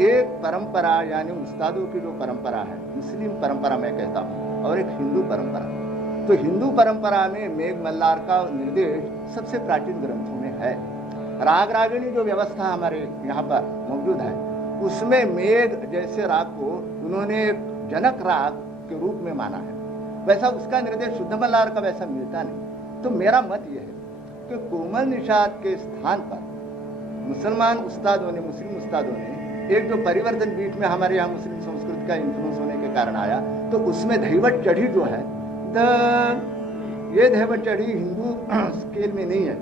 एक परंपरा यानी उस्तादों की जो परंपरा है, मुस्लिम परंपरा मैं कहता हूँ, और एक हिंदू परंपरा। तो हिंदू परंपरा में मेघ मल्हार का निर्देश सबसे प्राचीन ग्रंथों में है। राग रागिणी जो व्यवस्था हमारे यहाँ पर मौजूद है, उसमें मेघ जैसे राग को उन्होंने जनक राग के रूप में माना है। वैसा उसका निर्देश शुद्ध मल्हार का वैसा मिलता नहीं। तो मेरा मत यह है कि कोमल निषाद के स्थान पर मुसलमान उस्तादों ने, मुस्लिम उस्तादों ने एक जो परिवर्तन बीच में हमारे यहाँ मुस्लिम संस्कृति का इन्फ्लुएंस होने के कारण आया, तो उसमें धैवत चढ़ी जो है, ये धैवत चढ़ी हिंदू स्केल में नहीं है।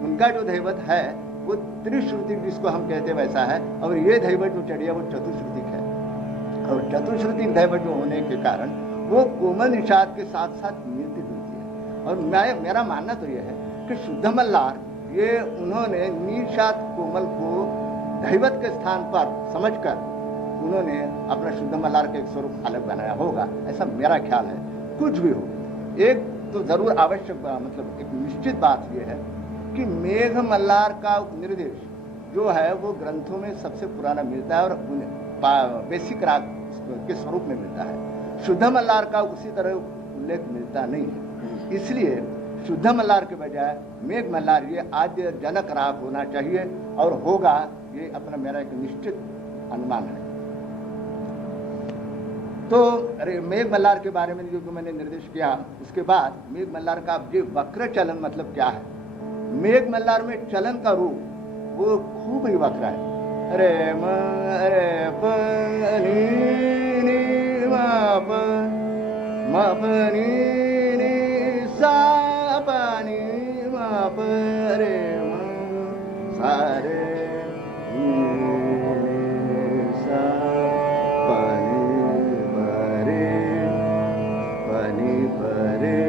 उनका जो धैवत है वो त्रिश्रुति जिसको हम कहते हैं वैसा है, और ये धैवत जो चढ़ी है वो चतुश्रुतिक है। और चतुश्रुतिक धैवत जो होने के कारण वो कोमल निषाद के साथ साथ मिलती जुलती है। और मेरा मानना तो यह है कि शुद्ध मल्हार ये उन्होंने निषाद कोमल को धैवत के स्थान पर समझकर उन्होंने अपना शुद्ध मल्हार का एक स्वरूप अलग बनाया होगा, ऐसा मेरा ख्याल है। कुछ भी हो, एक तो जरूर आवश्यक मतलब एक निश्चित बात यह है कि मेघ मल्हार का निर्देश जो है वो ग्रंथों में सबसे पुराना मिलता है और बेसिक राग के स्वरूप में मिलता है। शुद्ध मल्हार का उसी तरह उल्लेख मिलता नहीं है। इसलिए शुद्ध मल्हार के बजाय मेघ मल्हार ये आद्य जनक राग होना चाहिए, और होगा, ये अपना मेरा एक निश्चित अनुमान है। तो अरे मेघ मल्हार के बारे में जो मैंने निर्देश किया, उसके बाद मेघ मल्हार का अब ये वक्र चलन मतलब क्या है। मेघ मल्हार में चलन का रूप वो खूब ही वक्र है। अरे म अरे प नी नी म प म प नी नी सा प नी म प रे म सा रे सा प नी प रे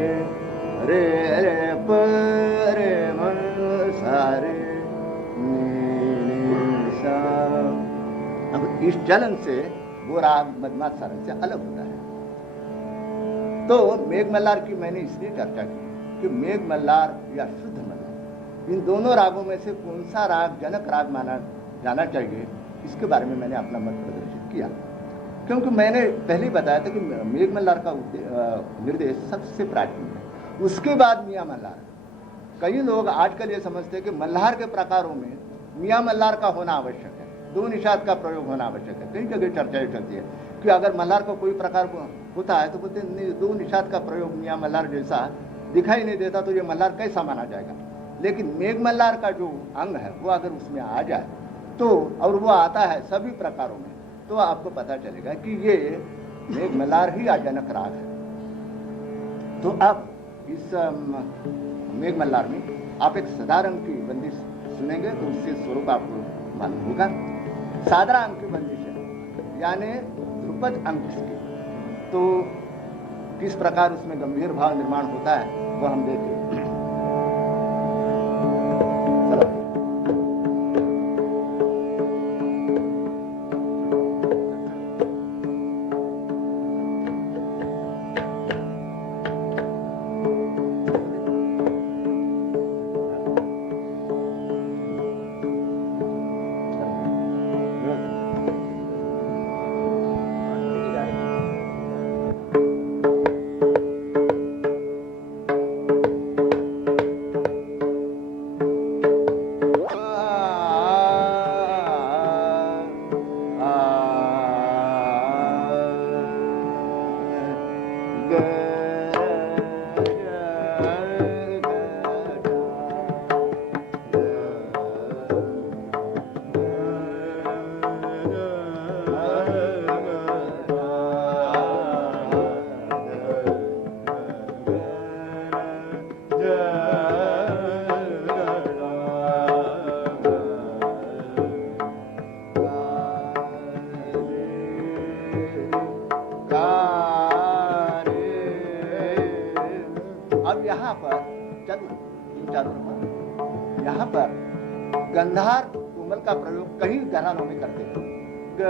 रे रे प रे म सा रे सा। अब इस चलन से वो राग मदमात सारंग से अलग होता है। तो मेघ मल्हार की मैंने इसलिए चर्चा की कि मेघ मल्हार या शुद्ध मल्हार, इन दोनों रागों में से कौन सा राग जनक राग माना जाना चाहिए, इसके बारे में मैंने अपना मत प्रदर्शित किया। क्योंकि मैंने पहले ही बताया था कि मेघ मल्हार का निर्देश सबसे प्राचीन है, उसके बाद मियाँ मल्हार। कई लोग आजकल ये समझते हैं कि मल्हार के प्रकारों में मियाँ मल्हार का होना आवश्यक है, दो निषाद का प्रयोग होना आवश्यक है। कई जगह चर्चा चलती है कि अगर मल्हार का कोई प्रकार होता है तो बोलते दो निषाद का प्रयोग मियाँ मल्हार जैसा दिखाई नहीं देता, तो ये मल्हार कैसा माना जाएगा। लेकिन मेघ मल्हार का जो अंग है वो अगर उसमें आ जाए तो, और वो आता है सभी प्रकारों में, तो आपको पता चलेगा कि ये मेघ मल्हार ही जनक राग है। तो अब इस मेघ मल्हार में आप एक साधारण की बंदिश सुनेंगे तो उससे स्वरूप आपको मालूम होगा। साधारण अंक की बंदिश है, यानी ध्रुपद अंक की। तो किस प्रकार उसमें गंभीर भाव निर्माण होता है वो हम देखें। अब यहाँ पर यहाँ पर गंधार कोमल का प्रयोग कई घरानों में करते हैं, ग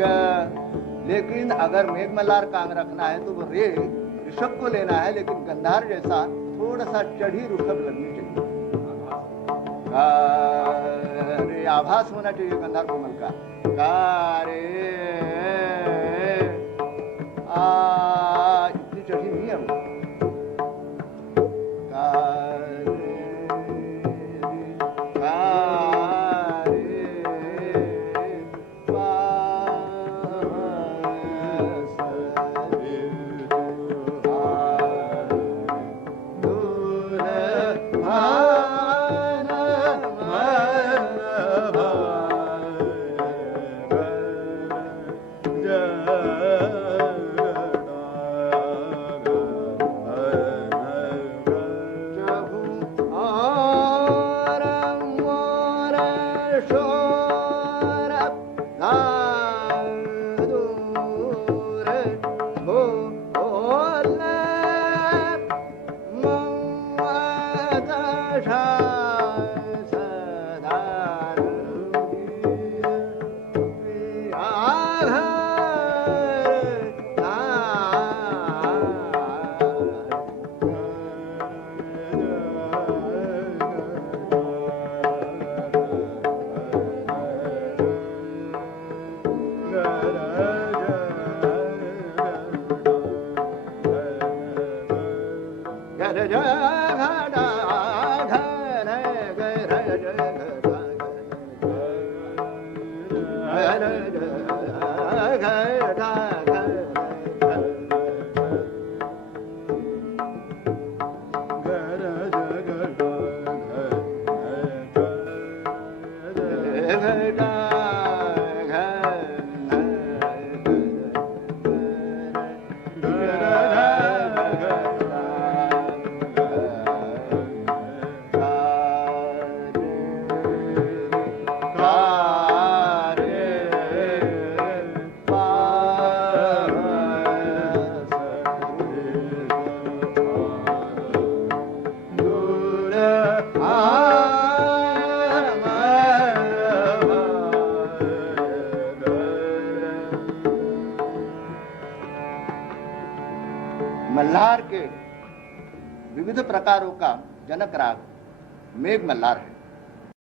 ग। लेकिन अगर मेघ मल्हार का अंग रखना है तो वो रे ऋषभ को लेना है, लेकिन गंधार जैसा थोड़ा सा चढ़ी ऋषभ लगनी चाहिए। रे आभास होना चाहिए गंधार कोमल का। कारे इतनी चढ़ी नहीं है वो। मल्हार के विविध प्रकारों का जनक राग मेघ मल्हार है।